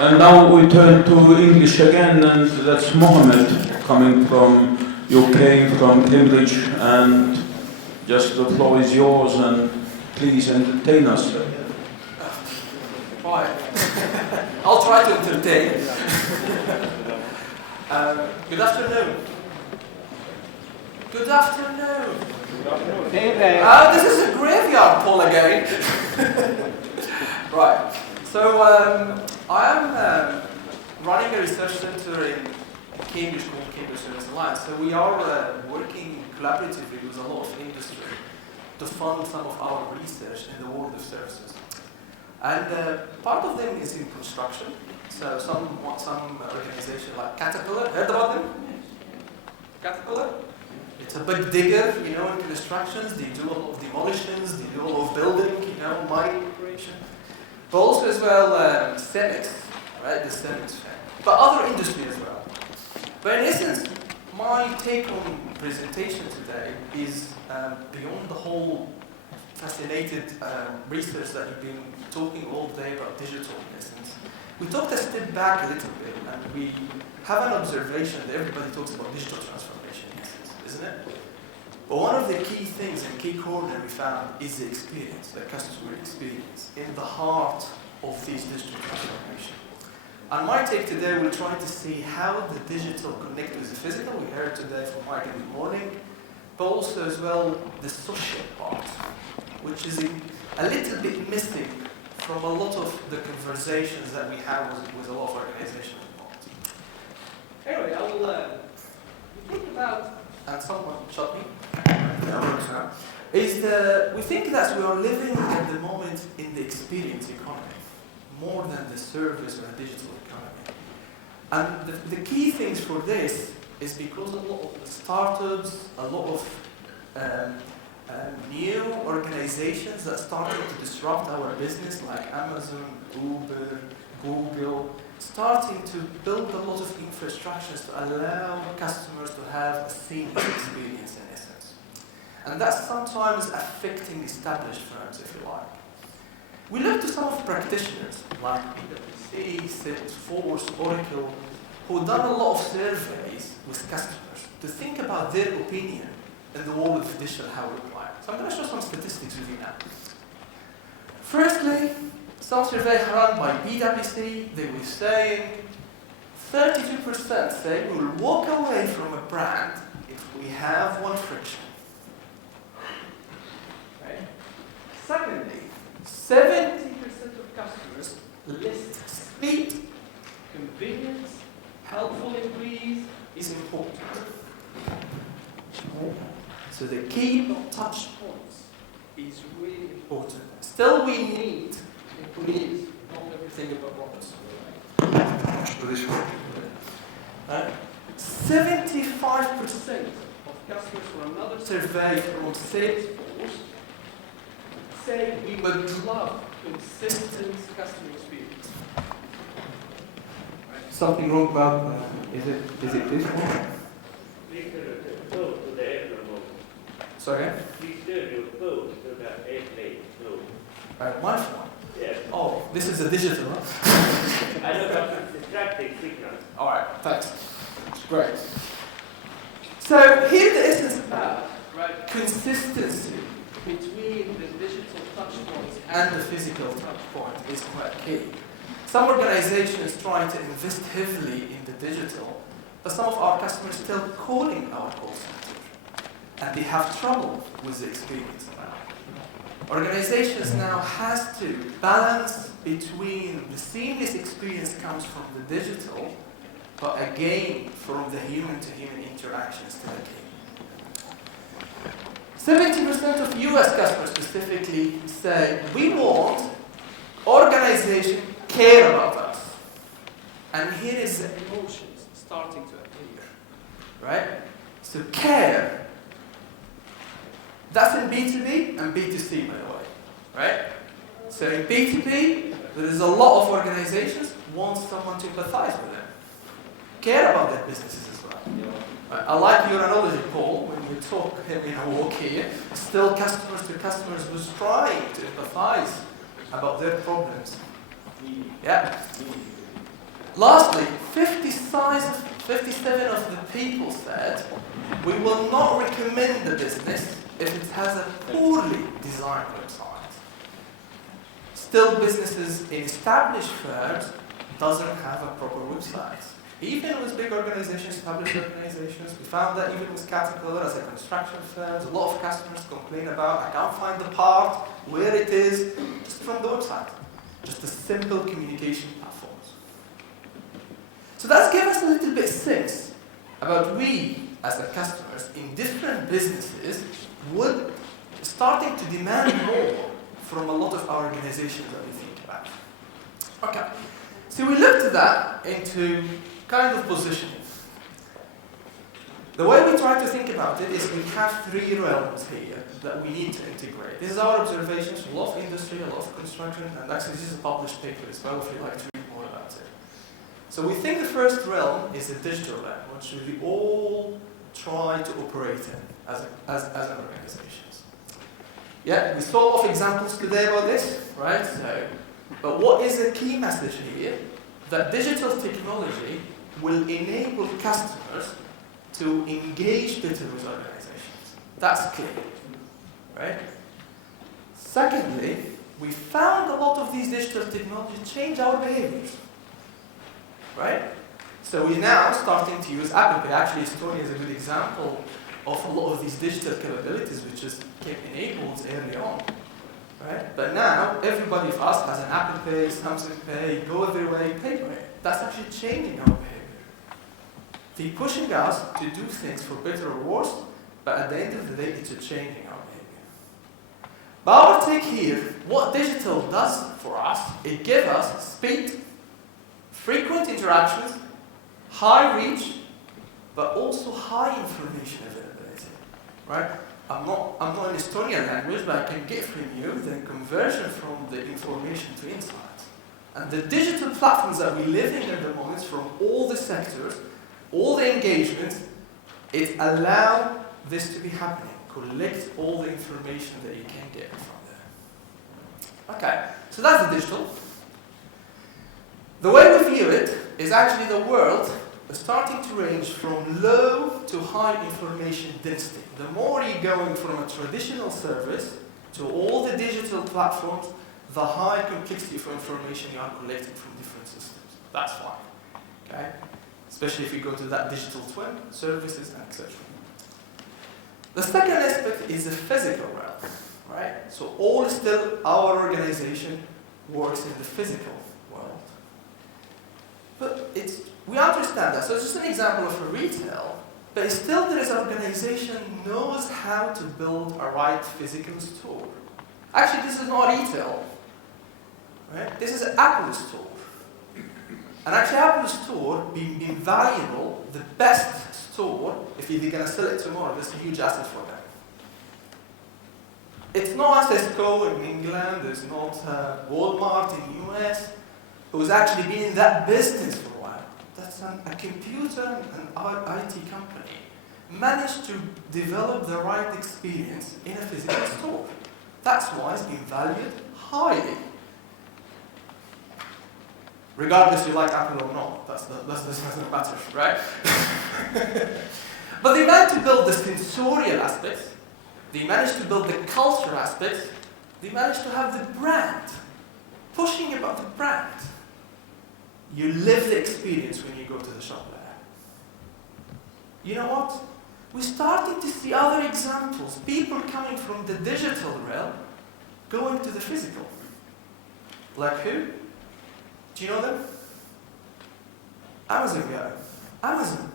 And now we turn to English again, and that's Mohamed coming from UK, from Cambridge, and just the floor is yours, and please entertain us. Right. I'll try to entertain. Good afternoon. Good afternoon. Hey there. This is a graveyard poll again. Right. So I am running a research center in Cambridge called Cambridge Service Alliance. So we are working collaboratively with a lot of industry to fund some of our research in the world of services. And part of them is in construction. So some organization like Caterpillar, heard about them? Caterpillar? It's a big digger, you know, in constructions. They do a lot of demolitions, they do a lot of building, you know, mining operation. But also as well, cement, right, the cement. But other industry as well. But in essence, my take on presentation today is beyond the whole fascinated research that you've been talking all day about digital in essence. We talked a step back a little bit, and we have an observation that everybody talks about digital transformation in essence, isn't it? But one of the key things and key corner we found is the experience, the customer experience, in the heart of this digital transformation. And my take today, we'll try to see how the digital connect with the physical. We heard today from Mike in the morning, but also as well the social part, which is a little bit missing from a lot of the conversations that we have with a lot of organizations involved. Anyway, I will think about, and someone shot me, we think that we are living at the moment in the experience economy, more than the service or the digital economy. And the key things for this is because a lot of startups, a lot of new organizations that started to disrupt our business, like Amazon, Uber, Google, starting to build a lot of infrastructures to allow customers to have a seamless experience in essence. And that's sometimes affecting established firms, if you like. We look to some of practitioners, like PwC, Salesforce, Oracle, who've done a lot of surveys with customers to think about their opinion in the world of digital, how it applies. So I'm going to show some statistics with you now. Firstly, some survey run by PwC, they were saying 32% say we will walk away from a brand if we have one friction. Okay. Secondly, 70% of customers list speed, convenience, helpful employees is important. So the key touch points is really important. Still, we need employees, not everything about robots. 75% of customers from another survey from Salesforce say we would love consistent customer experience. Right. Something wrong about is it this one? Sorry? Please turn your phone to that airplane mode. My phone? Yes. Oh, this is a digital one. I don't have distracting signal. Alright, thanks. Great. So here's the essence about consistency between the digital touch points and the physical touch point is quite key. Some organizations try to invest heavily in the digital, but some of our customers still calling our call center. And they have trouble with the experience now. Organizations now has to balance between the seamless experience comes from the digital, but again from the human-to-human interactions to the key. 70% of US customers specifically say, we want organization care about us. And here is the emotions starting to appear, right? So care. That's in B2B and B2C, by the way, right? So in B2B, there is a lot of organizations want someone to empathize with them, care about their businesses as well. Right? I like your analogy, Paul, when we talk in a walk here. Still, customers to customers who's trying to empathize about their problems. Yeah. Lastly, 57 of the people said, we will not recommend the business if it has a poorly designed website. Still, businesses in established firms doesn't have a proper website. Even with big organizations, established organizations, we found that even with Caterpillar as a construction firm, a lot of customers complain about, I can't find the part, where it is, just from the website. Just a simple communication platforms. So that's given us a little bit sense about we, as the customers, in different businesses, would starting to demand more from a lot of our organizations that we think about. Okay, so we looked at that into kind of positioning. The way we try to think about it is we have three realms here that we need to integrate. This is our observations, a lot of industry, a lot of construction, and actually this is a published paper as well if you'd like to read more about it. So we think the first realm is the digital realm, which we all try to operate in as an organizations. Yeah, we saw a lot of examples today about this, right? So, but what is the key message here? That digital technology will enable customers to engage better with organizations. That's clear, right? Secondly, we found a lot of these digital technologies change our behaviors, right? So we're now starting to use Apple Pay. Actually, Estonia is a good example of a lot of these digital capabilities which just came enabled early on, right? But now, everybody of us has an Apple Pay, Samsung Pay, go everywhere, pay for it. That's actually changing our behavior. They're pushing us to do things for better or worse, but at the end of the day, it's changing our behavior. But our take here, what digital does for us, it gives us speed, frequent interactions, high reach, but also high information availability, right? I'm not in Estonian language, but I can get from you the conversion from the information to insights. And the digital platforms that we're living in at the moment from all the sectors, all the engagements, it allows this to be happening. Collect all the information that you can get from there. Okay, so that's the digital. The way we view it is actually the world starting to range from low to high information density. The more you're going from a traditional service to all the digital platforms, the high complexity of information you are collecting from different systems. That's fine, okay? Especially if you go to that digital twin, services, and etc. The second aspect is the physical realm, right? So all still our organization works in the physical world. But we understand that. So it's just an example of a retail, but still there is an organization knows how to build a right physical store. Actually, this is not retail, right? This is an Apple store. And actually, Apple store being valuable, the best store, if they're going to sell it tomorrow, that's a huge asset for them. It's not Tesco in England, there's not Walmart in the US, who's actually been in that business for a while. That's a computer and IT company managed to develop the right experience in a physical store. That's why it's been valued highly. Regardless if you like Apple or not, that doesn't matter, right? But they managed to build the sensorial aspects, they managed to build the culture aspects, they managed to have the brand, pushing about the brand. You live the experience when you go to the shop there. You know what? We're starting to see other examples, people coming from the digital realm, going to the physical. Like who? Do you know them? Amazon guy. Amazon.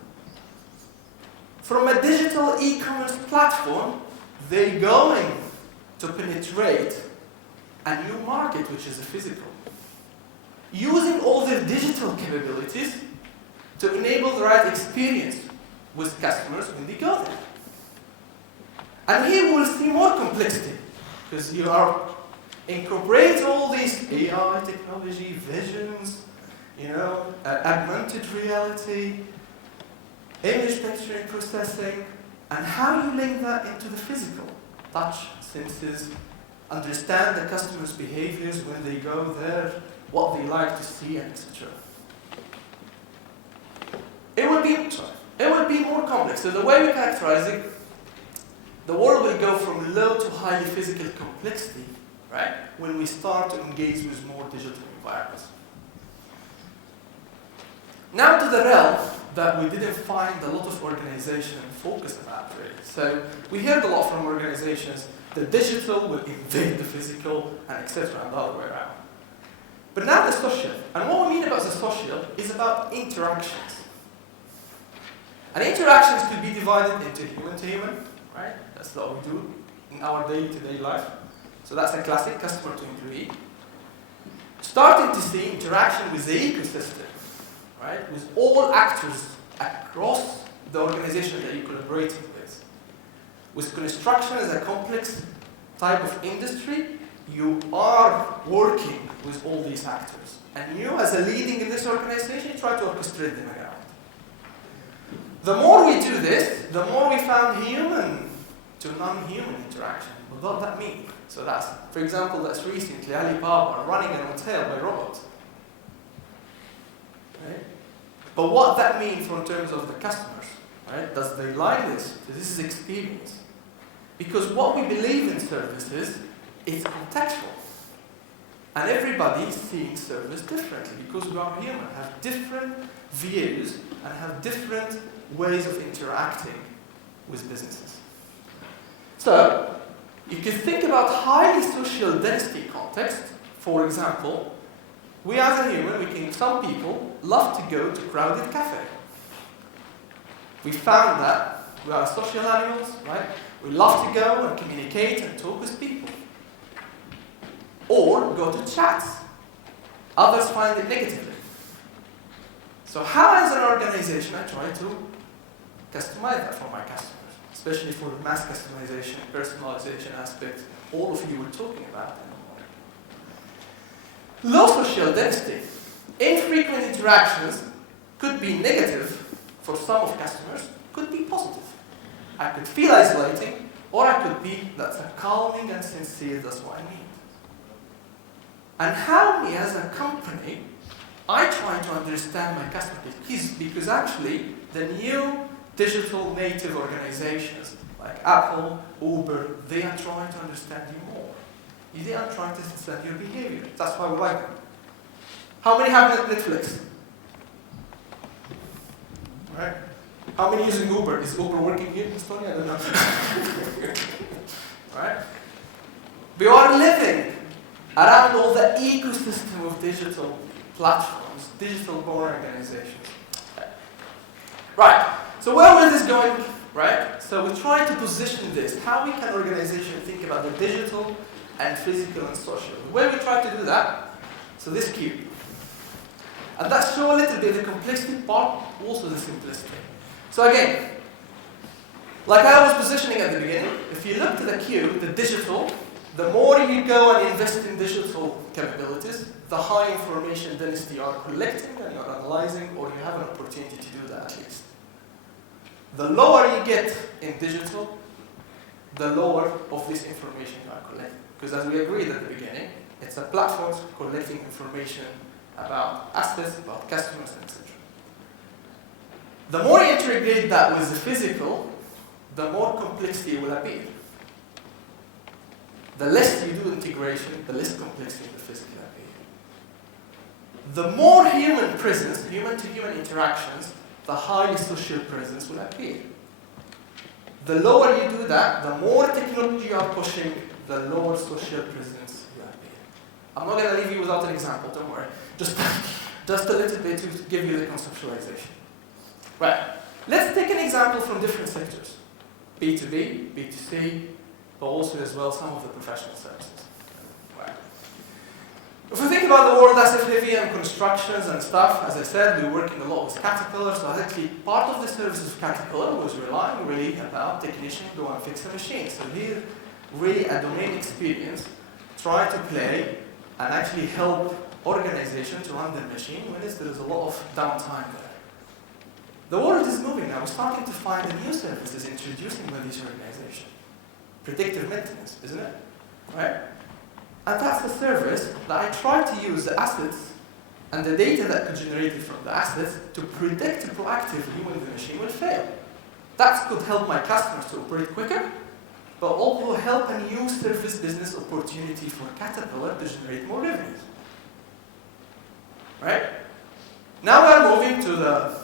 From a digital e-commerce platform, they're going to penetrate a new market, which is the physical. Using all their digital capabilities to enable the right experience with customers when they go there. And here we'll see more complexity, because you are incorporate all these AI technology, visions, augmented reality, image picturing processing, and how you link that into the physical. Touch, senses, understand the customer's behaviors when they go there, what they like to see, and etc. will be more complex. So the way we characterize it, the world will go from low to highly physical complexity, right? When we start to engage with more digital environments. Now to the realm that we didn't find a lot of organization focus about really. So we heard a lot from organizations, the digital will invade the physical, and etc., and the other way around. But now the social, and what we mean about the social is about interactions. And interactions could be divided into human to human, right? That's what we do in our day-to-day life. So that's a classic customer to employee. Starting to see interaction with the ecosystem, right? With all actors across the organization that you're collaborating with. With construction as a complex type of industry, you are working with all these actors. And you, as a leading in this organization, try to orchestrate them around. The more we do this, the more we found human to non-human interaction. What does that mean? So that's, for example, that's recently Alibaba running an hotel by robots. Right? But what that means in terms of the customers, right? Does they like this? This is experience. Because what we believe in services is contextual. And everybody is seeing service differently because we are human, have different views and have different ways of interacting with businesses. So, you can think about highly social density context. For example, we as a human, some people love to go to crowded cafe. We found that we are social animals, right? We love to go and communicate and talk with people. Or go to chats. Others find it negatively. So how as an organization I try to customize that for my customers, especially for the mass customization, personalization aspect, all of you were talking about in the morning. Low social density. Infrequent interactions could be negative for some of customers, could be positive. I could feel isolating, or I could be, that's a calming and sincere, that's what I need. And how me as a company, I try to understand my customer because actually the new digital native organizations like Apple, Uber, they are trying to understand you more. They are trying to understand your behavior. That's why we like them. How many have Netflix? Right? How many using Uber? Is Uber working here in Estonia? I don't know. Right? We are living around all the ecosystem of digital platforms, digital born organizations. Right, so where was this going, right? So we try to position this, how we can organization think about the digital and physical and social. The way we try to do that, so this cube. And that shows a little bit the complexity part, also the simplicity. So again, like I was positioning at the beginning, if you look to the cube, the digital, the more you go and invest in digital capabilities, the high information density you are collecting and you're analyzing, or you have an opportunity to do that at least. The lower you get in digital, the lower of this information you are collecting. Because as we agreed at the beginning, it's a platform collecting information about assets, about customers, etc. The more you integrate that with the physical, the more complexity will appear. The less you do integration, the less complexity the physical appear. The more human presence, human-to-human interactions, the highly social presence will appear. The lower you do that, the more technology you are pushing, the lower social presence will appear. I'm not going to leave you without an example, don't worry. Just a little bit to give you the conceptualization. Right, let's take an example from different sectors. B2B, B2C, but also as well some of the professional services. Right. If we think about the world asset heavy and constructions and stuff, as I said, we're working a lot with Caterpillar, so actually part of the services of Caterpillar was relying really about technicians go and fix a machine. So here, really a domain experience, try to play and actually help organization to run their machine when there is a lot of downtime there. The world is moving now. We're starting to find the new services introducing by these organizations. Predictive maintenance, isn't it? Right? And that's a service that I try to use the assets and the data that could generate it from the assets to predict proactively when the machine will fail. That could help my customers to operate quicker, but also help a new service business opportunity for Caterpillar to generate more revenues. Right? Now we're moving to the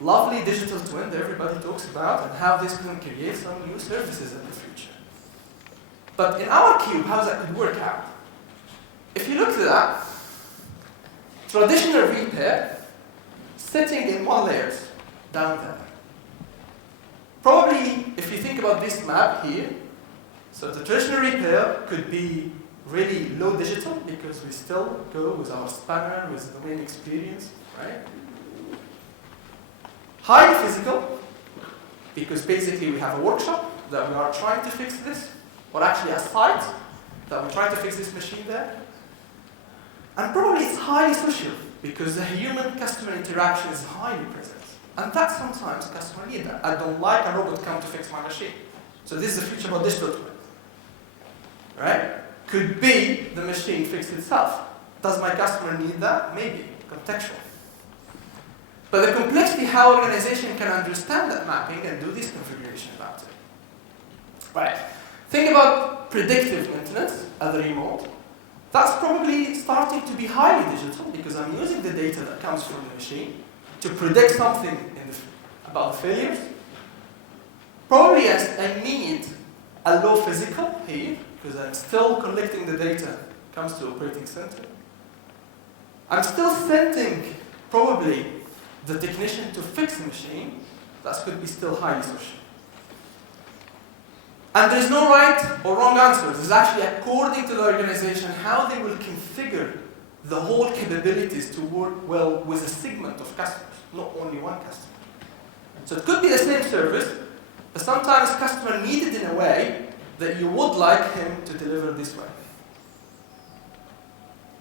lovely digital twin that everybody talks about and how this can create some new services in the future. But in our cube, how does that work out? If you look at that, traditional repair sitting in one layer down there. Probably, if you think about this map here, so the traditional repair could be really low digital because we still go with our spanner, with the domain experience, right? Highly physical, because basically we have a workshop that we are trying to fix this, or actually a site that we're trying to fix this machine there. And probably it's highly social, because the human customer interaction is highly present. And that sometimes customers need that. I don't like a robot come to fix my machine. So this is the future about digital twin. Right? Could be the machine fix itself. Does my customer need that? Maybe. Contextual. But the complexity how organization can understand that mapping and do this configuration about it. Right. Think about predictive maintenance as a remote. That's probably starting to be highly digital because I'm using the data that comes from the machine to predict something about the failures. Probably I need a low physical here because I'm still collecting the data comes to operating center. I'm still sending probably the technician to fix the machine. That could be still highly social. And there's no right or wrong answers. It's actually according to the organization how they will configure the whole capabilities to work well with a segment of customers, not only one customer. So it could be the same service, but sometimes customer need it in a way that you would like him to deliver this way.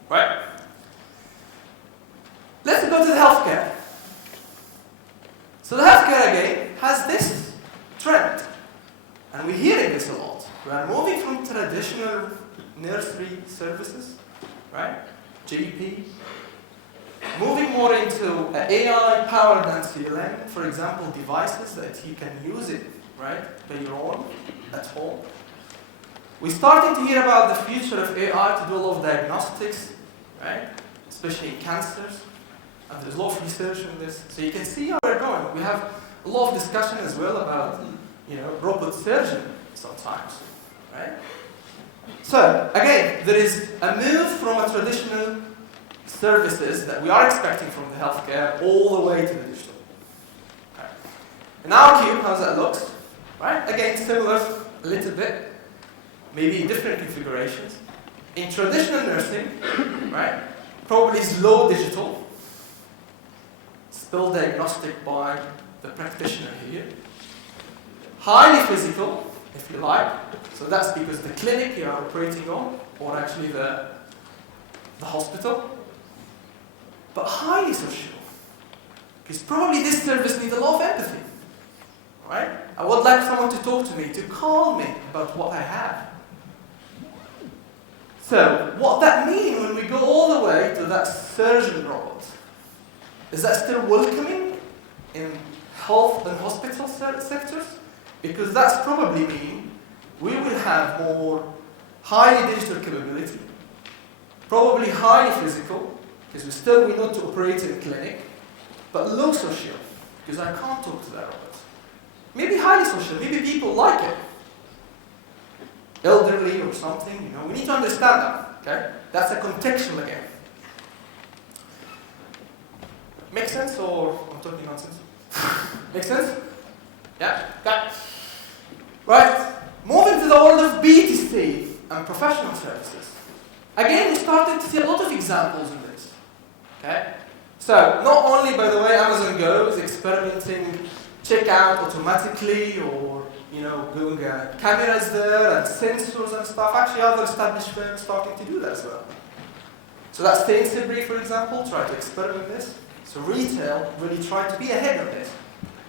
Right? Let's go to the healthcare. So the healthcare again has this trend. And we're hearing this a lot. We are moving from traditional nursery services, right? GP, moving more into AI-powered and CLM, for example, devices that you can use it, right, by your own at home. We're starting to hear about the future of AI to do a lot of diagnostics, right, especially in cancers, and there's a lot of research in this. So you can see how we're going. We have a lot of discussion as well about robot surgeon sometimes, right? So, again, there is a move from a traditional services that we are expecting from the healthcare all the way to the digital. Okay. In our cube, how that looks, right? Again, similar a little bit, maybe in different configurations. In traditional nursing, right, probably is low digital, still diagnostic by the practitioner here. Highly physical, if you like. So that's because the clinic you are operating on, or actually the hospital. But highly social. Because probably this service needs a lot of empathy. Right? I would like someone to talk to me, to call me about what I have. So, what that means when we go all the way to that surgeon robot, is that still welcoming in health and hospital sectors? Because that's probably mean we will have more highly digital capability, probably highly physical, because we need to operate in clinic, but low social, because I can't talk to that robot. Maybe highly social, maybe people like it. Elderly or something, we need to understand that, okay? That's a contextual again. Make sense, or I'm talking nonsense? Make sense? Yeah? Okay. Right. Moving to the world of BTC and professional services. Again, we're starting to see a lot of examples of this. Okay? So, not only, by the way, Amazon Go is experimenting checkout automatically or, doing cameras there and sensors and stuff. Actually, other established firms starting to do that as well. So that's Sainsbury, for example, try to experiment this. So retail really tried to be ahead of this.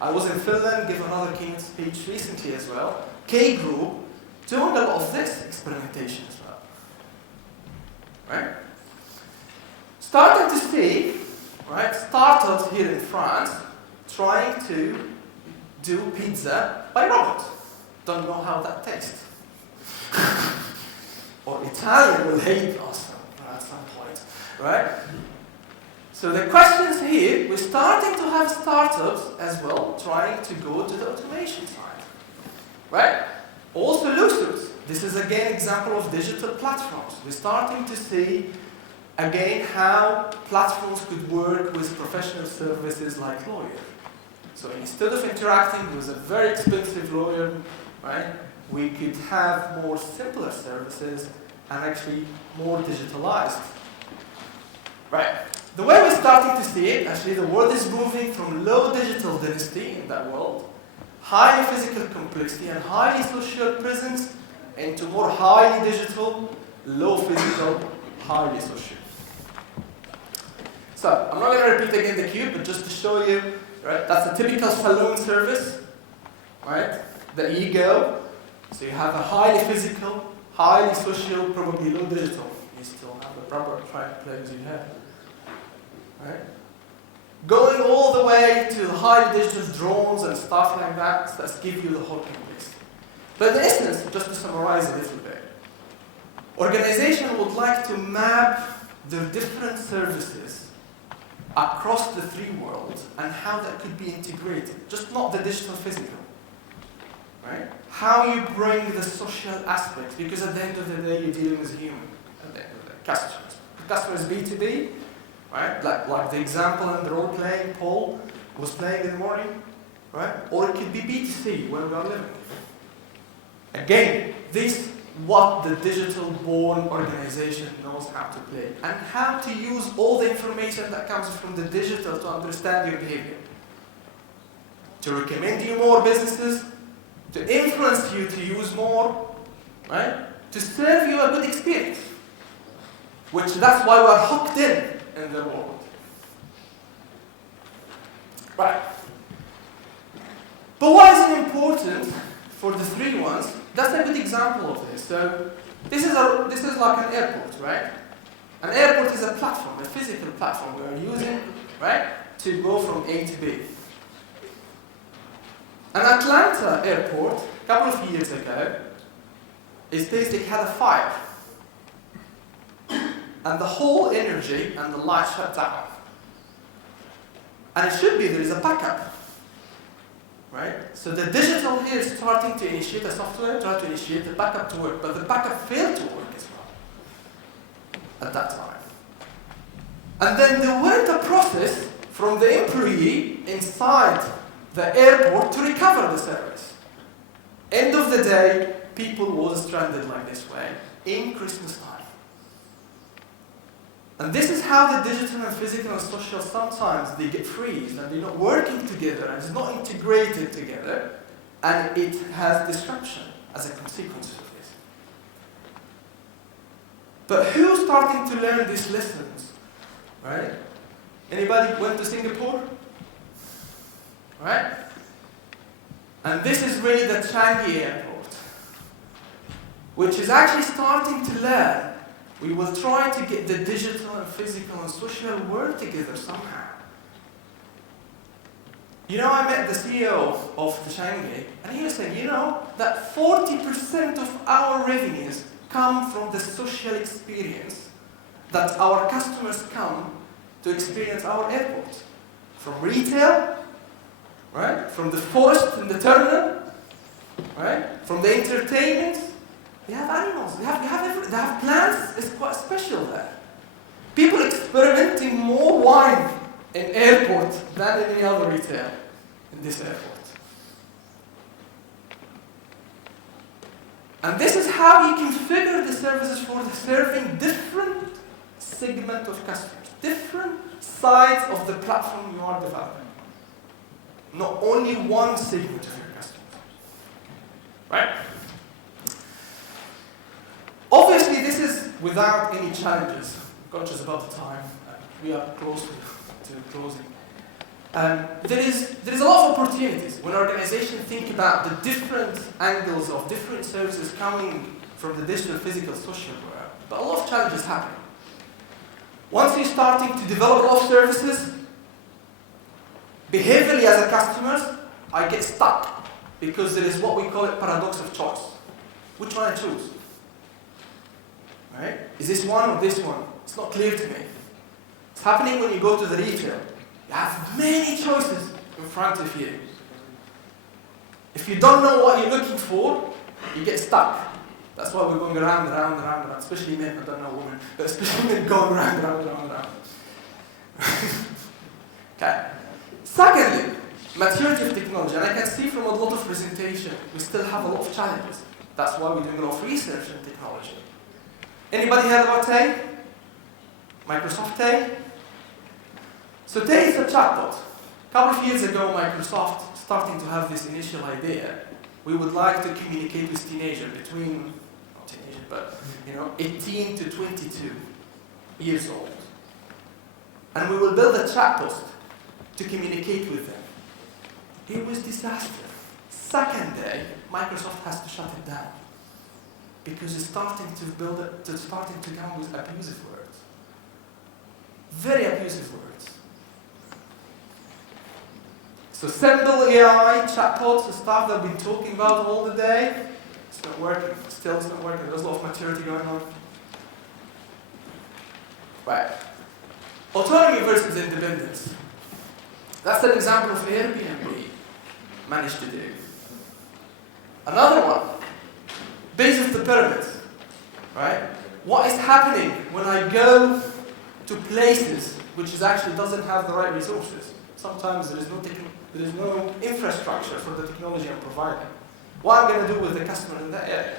I was in Finland, gave another keynote speech recently as well. K Group doing a lot of this experimentation as well. Right? starting to see, right, startups here in France trying to do pizza by robot. Don't know how that tastes. Or Italian will hate us at some point, right? So the questions here, we're starting to have startups as well trying to go to the automation side, right? All solutions. This is again example of digital platforms. We're starting to see again how platforms could work with professional services like lawyer. So instead of interacting with a very expensive lawyer, right, we could have more simpler services and actually more digitalized. Right. The way we're starting to see it, actually the world is moving from low digital density in that world, highly physical complexity and highly social presence, into more highly digital, low physical, highly social. So, I'm not going to repeat again the cube, but just to show you, right, that's a typical salon service, right? The ego. So you have a highly physical, highly social, probably low digital. You still have the proper track plays you have. Right? Going all the way to the highly digital drones and stuff like that, that give you the whole context. But in essence, just to summarize a little bit, organization would like to map their different services across the three worlds and how that could be integrated, just not the digital physical. Right? How you bring the social aspects, because at the end of the day you're dealing with human, at the end of the day, customers. The customer is B2B, right? Like the example in the role playing Paul was playing in the morning, right? Or it could be B2C where we are living. Again, this what the digital born organization knows how to play and how to use all the information that comes from the digital to understand your behavior. To recommend you more businesses, to influence you to use more, right? To serve you a good experience. Which that's why we're hooked in the world. Right. But why is it important for the three ones? That's a good example of this. So this is like an airport, right? An airport is a platform, a physical platform we are using, right, to go from A to B. An Atlanta airport, a couple of years ago, it basically had a fire. And the whole energy and the light shut down. And it should be there is a backup. Right? So the digital here is starting to initiate a software, try to initiate the backup to work, but the backup failed to work as well at that time. And then there went a process from the employee inside the airport to recover the service. End of the day, people was stranded like this way in Christmas time. And this is how the digital and physical and social sometimes they get freezed and they're not working together and it's not integrated together and it has disruption as a consequence of this. But who's starting to learn these lessons? Right? Anybody went to Singapore? Right? And this is really the Changi airport, which is actually starting to learn. We will try to get the digital and physical and social work together somehow. You know, I met the CEO of the Changi, and he was saying, you know, that 40% of our revenues come from the social experience that our customers come to experience our airport. From retail, right? From the forest and the terminal, right? From the entertainment. They have animals, they have plants, it's quite special there. People experimenting more wine in airport than in any other retail in this airport. And this is how you configure the services for serving different segment of customers, different sides of the platform you are developing. Not only one segment of your customers. Right? Obviously, this is without any challenges. I'm conscious about the time. We are close to closing. There is a lot of opportunities when organizations think about the different angles of different services coming from the digital, physical, social world. But a lot of challenges happen. Once you're starting to develop a lot of services, behaviorally as a customer, I get stuck because there is what we call it paradox of choice. Which one I choose? Right? Is this one or this one? It's not clear to me. It's happening when you go to the retail. You have many choices in front of you. If you don't know what you're looking for, you get stuck. That's why we're going around and around and around and around, especially men, I don't know women, but especially men going around and around and around and around. Okay. Secondly, maturity of technology, and I can see from a lot of presentation, we still have a lot of challenges. That's why we're doing a lot of research in technology. Anybody heard about Tay? Microsoft Tay? So Tay is a chatbot. A couple of years ago, Microsoft starting to have this initial idea. We would like to communicate with teenagers between, not teenagers, but 18 to 22 years old. And we will build a chatbot to communicate with them. It was disaster. Second day, Microsoft has to shut it down because it's starting to come with abusive words. Very abusive words. So simple AI, chatbots, stuff that we've been talking about all the day, it's not working. Still it's not working. There's a lot of maturity going on. Right. Autonomy versus independence. That's an example of Airbnb managed to do. Another one, base of the pyramid, right? What is happening when I go to places which actually doesn't have the right resources? Sometimes there is no infrastructure for the technology I'm providing. What I'm going to do with the customer in that area?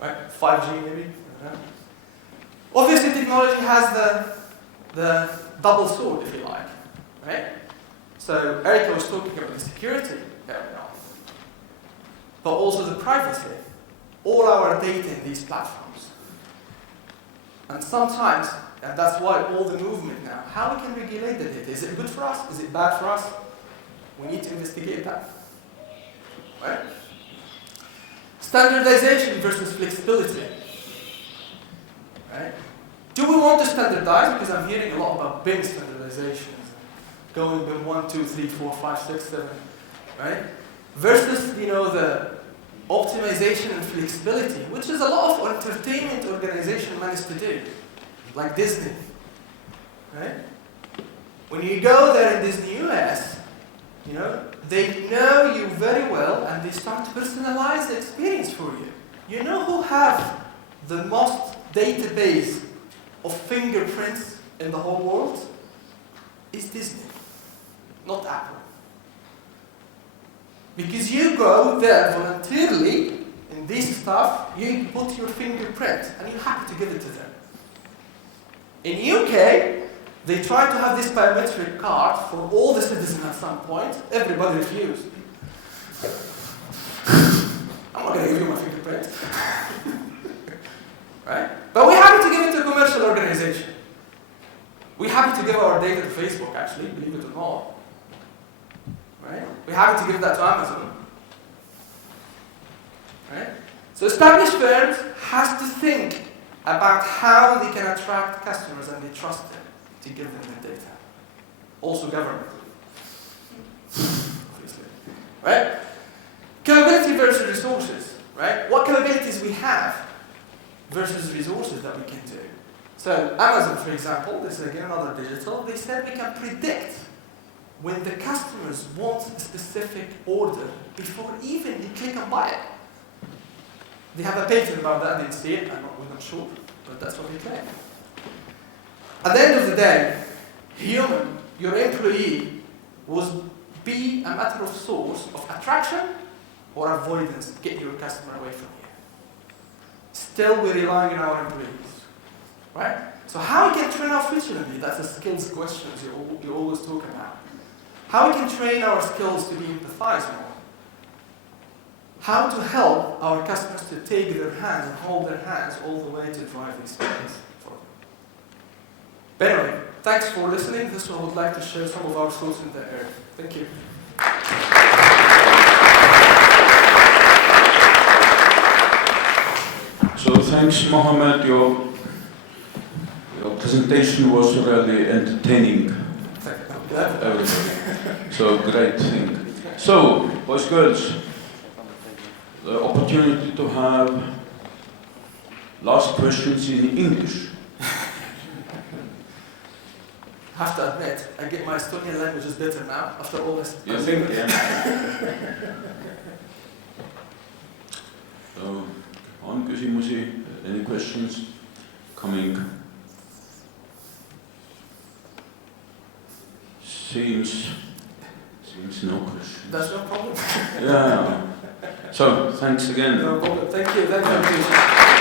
Right? 5G maybe? I don't know. Obviously technology has the double sword, if you like. Right? So Erica was talking about the security area, but also the privacy. All our data in these platforms. And sometimes, and that's why all the movement now, how we can regulate the data. Is it good for us? Is it bad for us? We need to investigate that. Right? Standardization versus flexibility. Right? Do we want to standardize? Because I'm hearing a lot about BIM standardizations. Going BIM 1, 2, 3, 4, 5, 6, 7. Right? Versus, the optimization and flexibility, which is a lot of entertainment organization managed to do. Like Disney. Right? When you go there in Disney US, they know you very well and they start to personalize the experience for you. You know who have the most database of fingerprints in the whole world? Is Disney, not Apple. Because you go there voluntarily in this stuff, you put your fingerprint and you're happy to give it to them. In UK, they try to have this biometric card for all the citizens at some point. Everybody refused. I'm not going to give you my fingerprint. Right? But we're happy to give it to a commercial organization. We're happy to give our data to Facebook, actually, believe it or not. Right? We're happy to give that to Amazon. Right? So established firms have to think about how they can attract customers and they trust them to give them the data. Also government. Obviously. Right? Capability versus resources. Right? What capabilities we have versus resources that we can do. So Amazon, for example, this is again another digital, they said we can predict when the customers want a specific order before even you click and buy it. They have a patent about that, I didn't see it, we're not sure, but that's what they claim. At the end of the day, human, your employee, will be a matter of source of attraction or avoidance, get your customer away from you. Still, we're relying on our employees. Right? So how we can train our future employees? That's a skills question you always talk about. How we can train our skills to be empathized more. How to help our customers to take their hands and hold their hands all the way to drive the experience for them. But anyway, thanks for listening. This one I would like to share some of our thoughts in that area. Thank you. So thanks, Mohamed. Your presentation was really entertaining. Yeah. Everybody. So great thing. So, boys, girls, the opportunity to have last questions in English. I have to admit, I get my Estonian language is better now after all this. You think, yeah? So, on küsimusi, any questions coming? Seems no question. That's no problem. Yeah. So, thanks again. No problem. Thank you. Thank you.